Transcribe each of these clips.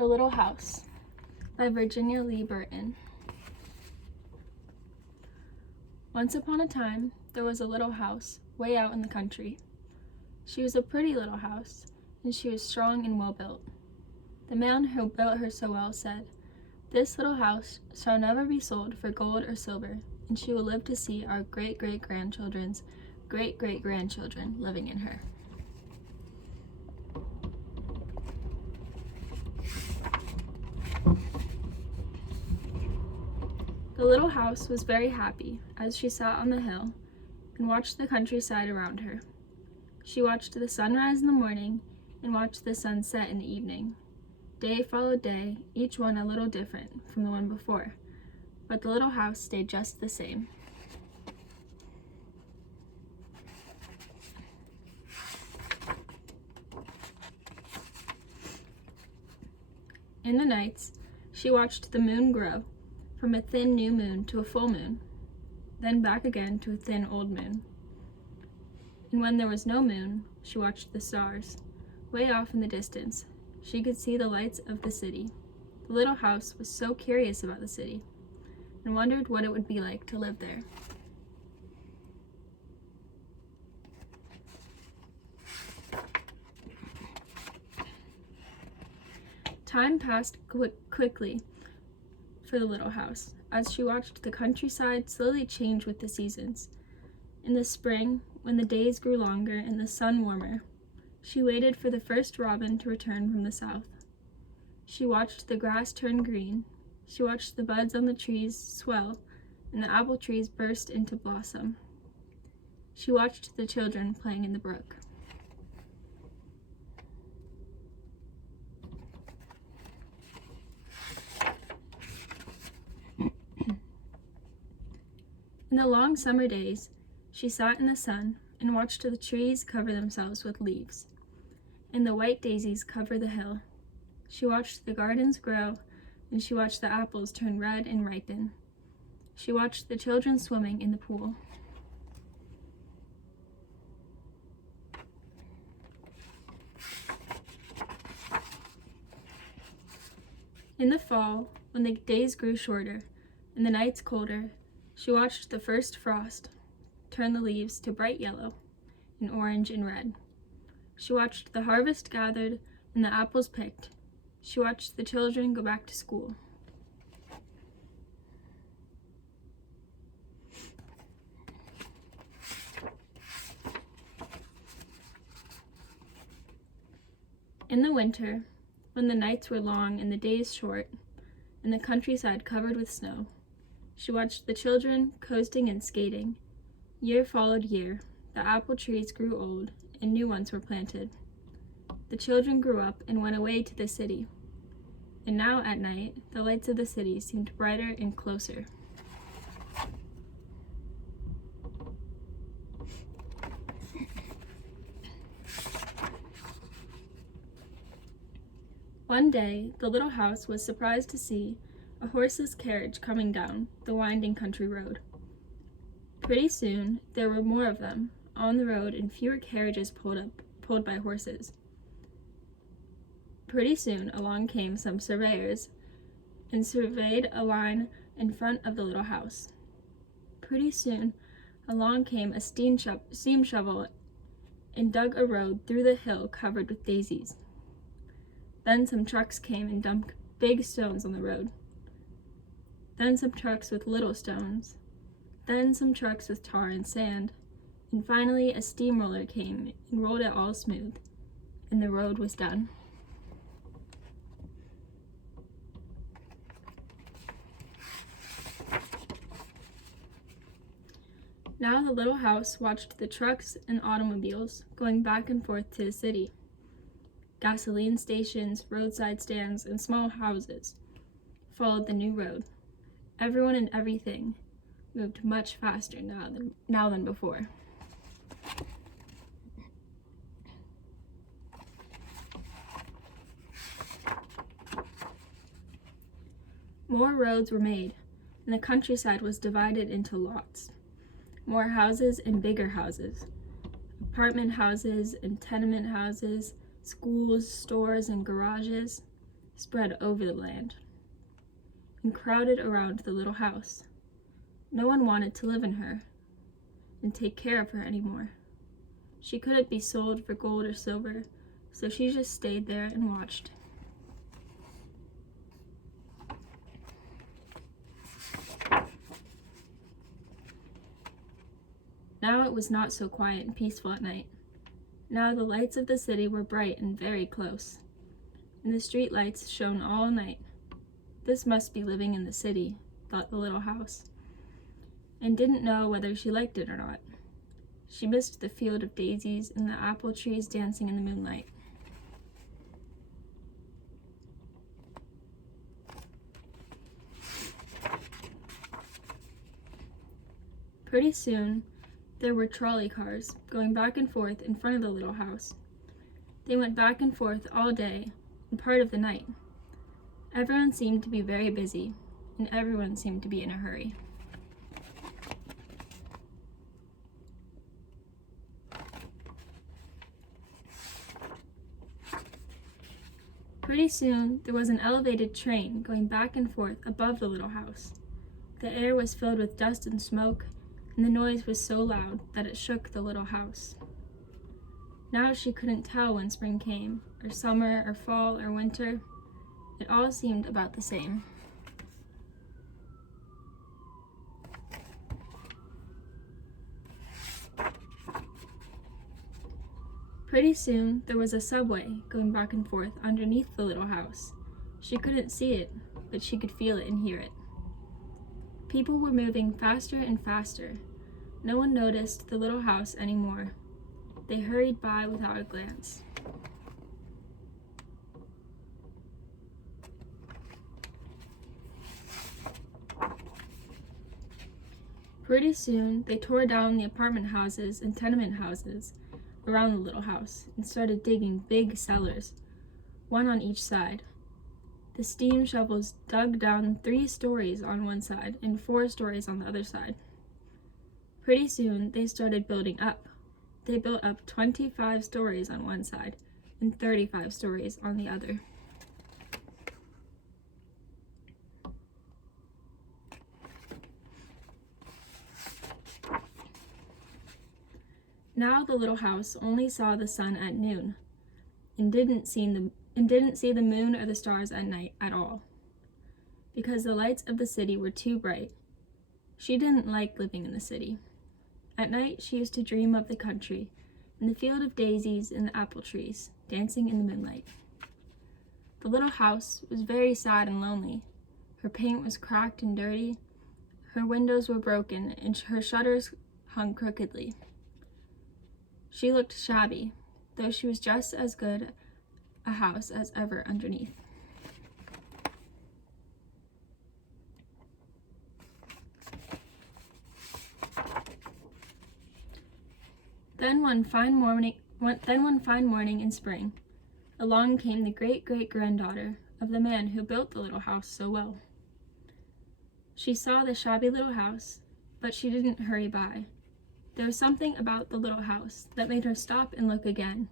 The Little House by Virginia Lee Burton. Once upon a time, there was a little house way out in the country. She was a pretty little house, and she was strong and well built. The man who built her so well said, "This little house shall never be sold for gold or silver, and she will live to see our great-great-grandchildren's great-great-grandchildren living in her." The little house was very happy as she sat on the hill and watched the countryside around her. She watched the sun rise in the morning and watched the sun set in the evening. Day followed day, each one a little different from the one before, but the little house stayed just the same. In the nights, she watched the moon grow from a thin new moon to a full moon, then back again to a thin old moon. And when there was no moon, she watched the stars. Way off in the distance, she could see the lights of the city. The little house was so curious about the city and wondered what it would be like to live there. Time passed quickly for the little house as she watched the countryside slowly change with the seasons. In the spring, when the days grew longer and the sun warmer, she waited for the first robin to return from the south. She watched the grass turn green. She watched the buds on the trees swell and the apple trees burst into blossom. She watched the children playing in the brook. In the long summer days, she sat in the sun and watched the trees cover themselves with leaves, and the white daisies cover the hill. She watched the gardens grow, and she watched the apples turn red and ripen. She watched the children swimming in the pool. In the fall, when the days grew shorter and the nights colder, she watched the first frost turn the leaves to bright yellow and orange and red. She watched the harvest gathered and the apples picked. She watched the children go back to school. In the winter, when the nights were long and the days short, and the countryside covered with snow, she watched the children coasting and skating. Year followed year. The apple trees grew old, and new ones were planted. The children grew up and went away to the city. And now at night, the lights of the city seemed brighter and closer. One day, the little house was surprised to see a horseless carriage coming down the winding country road. Pretty soon, there were more of them on the road and fewer carriages pulled by horses. Pretty soon, along came some surveyors and surveyed a line in front of the little house. Pretty soon, along came a steam shovel and dug a road through the hill covered with daisies. Then some trucks came and dumped big stones on the road. Then some trucks with little stones. Then some trucks with tar and sand. And finally a steamroller came and rolled it all smooth, and the road was done. Now the little house watched the trucks and automobiles going back and forth to the city. Gasoline stations, roadside stands, and small houses followed the new road. Everyone and everything moved much faster now than before. More roads were made, and the countryside was divided into lots. More houses and bigger houses, apartment houses and tenement houses, schools, stores, and garages. spread over the land and crowded around the little house. No one wanted to live in her and take care of her anymore. She couldn't be sold for gold or silver, so she just stayed there and watched. Now it was not so quiet and peaceful at night. Now the lights of the city were bright and very close, and the street lights shone all night. This must be living in the city, thought the little house, and didn't know whether she liked it or not. She missed the field of daisies and the apple trees dancing in the moonlight. Pretty soon, there were trolley cars going back and forth in front of the little house. They went back and forth all day and part of the night. Everyone seemed to be very busy, and everyone seemed to be in a hurry. Pretty soon, there was an elevated train going back and forth above the little house. The air was filled with dust and smoke, and the noise was so loud that it shook the little house. Now she couldn't tell when spring came, or summer, or fall, or winter. It all seemed about the same. Pretty soon, there was a subway going back and forth underneath the little house. She couldn't see it, but she could feel it and hear it. People were moving faster and faster. No one noticed the little house anymore. They hurried by without a glance. Pretty soon, they tore down the apartment houses and tenement houses around the little house and started digging big cellars, one on each side. The steam shovels dug down 3 stories on one side and 4 stories on the other side. Pretty soon, they started building up. They built up 25 stories on one side and 35 stories on the other. Now the little house only saw the sun at noon and didn't see the moon or the stars at night at all, because the lights of the city were too bright. She didn't like living in the city. At night she used to dream of the country and the field of daisies and the apple trees dancing in the moonlight. The little house was very sad and lonely. Her paint was cracked and dirty. Her windows were broken and her shutters hung crookedly. She looked shabby, though she was just as good a house as ever underneath. Then one fine morning in spring, along came the great-great-granddaughter of the man who built the little house so well. She saw the shabby little house, but she didn't hurry by. There was something about the little house that made her stop and look again.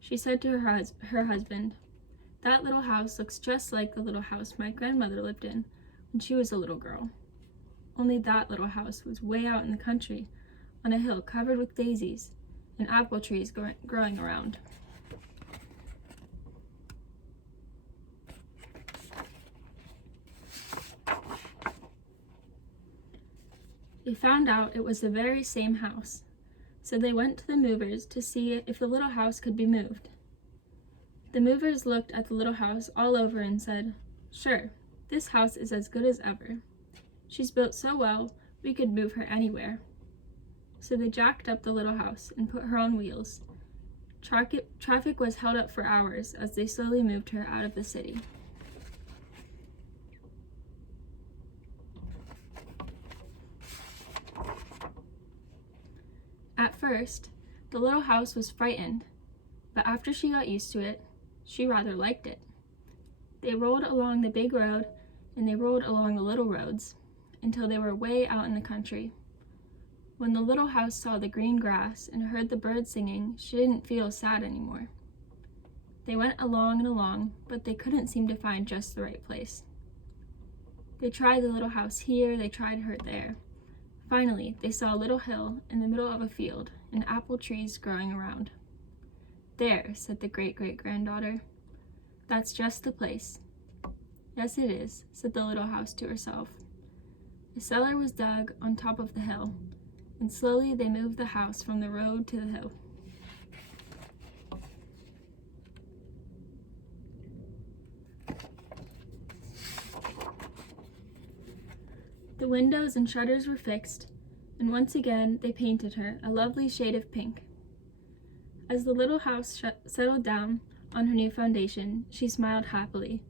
She said to her husband, "That little house looks just like the little house my grandmother lived in when she was a little girl. Only that little house was way out in the country, on a hill covered with daisies and apple trees growing around." They found out it was the very same house, so they went to the movers to see if the little house could be moved. The movers looked at the little house all over and said, "Sure, this house is as good as ever. She's built so well, we could move her anywhere." So they jacked up the little house and put her on wheels. Traffic was held up for hours as they slowly moved her out of the city. At first, the little house was frightened, but after she got used to it, she rather liked it. They rolled along the big road, and they rolled along the little roads, until they were way out in the country. When the little house saw the green grass and heard the birds singing, she didn't feel sad anymore. They went along and along, but they couldn't seem to find just the right place. They tried the little house here, they tried her there. Finally, they saw a little hill in the middle of a field and apple trees growing around. "There," said the great-great-granddaughter. "That's just the place." "Yes, it is," said the little house to herself. A cellar was dug on top of the hill, and slowly they moved the house from the road to the hill. The windows and shutters were fixed, and once again they painted her a lovely shade of pink. As the little house settled down on her new foundation, she smiled happily.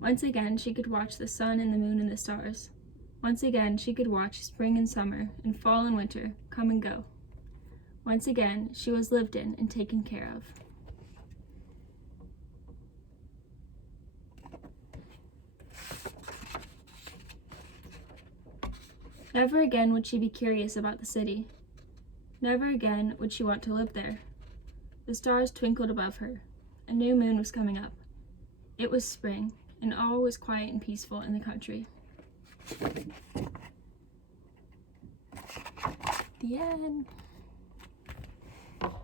Once again she could watch the sun and the moon and the stars. Once again she could watch spring and summer and fall and winter come and go. Once again she was lived in and taken care of. Never again would she be curious about the city. Never again would she want to live there. The stars twinkled above her. A new moon was coming up. It was spring, and all was quiet and peaceful in the country. The end.